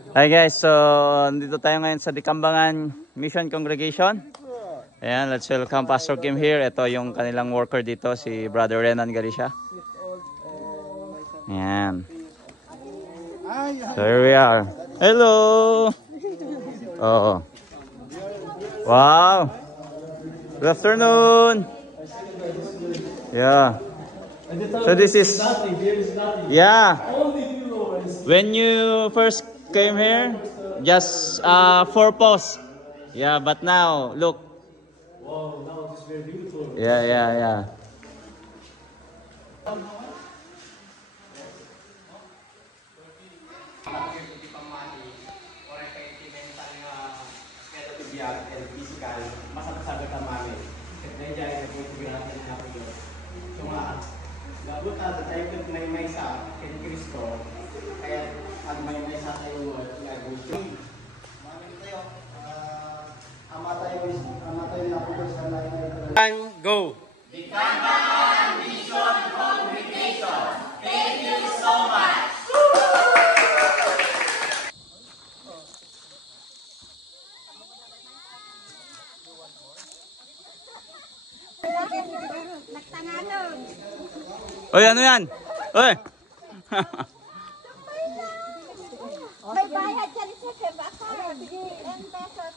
Hi guys, so dito tayo ngayon sa Dikambangan Mission Congregation. Ayan, let's welcome Pastor Kim here. Ito yung kanilang worker dito, si Brother Renan Galicia. Ayan. So here we are. Hello! Oh. Wow! Good afternoon! Yeah. So this is... Yeah. When you first came here, just 4 posts. Yeah, but now, look. Wow, now it's very beautiful. Yeah. Go! Dikambangan Mission Congregation. Thank you so much. Oy, ano yan? Oy! May bayad dyan sa Sebaka. 10 pesos.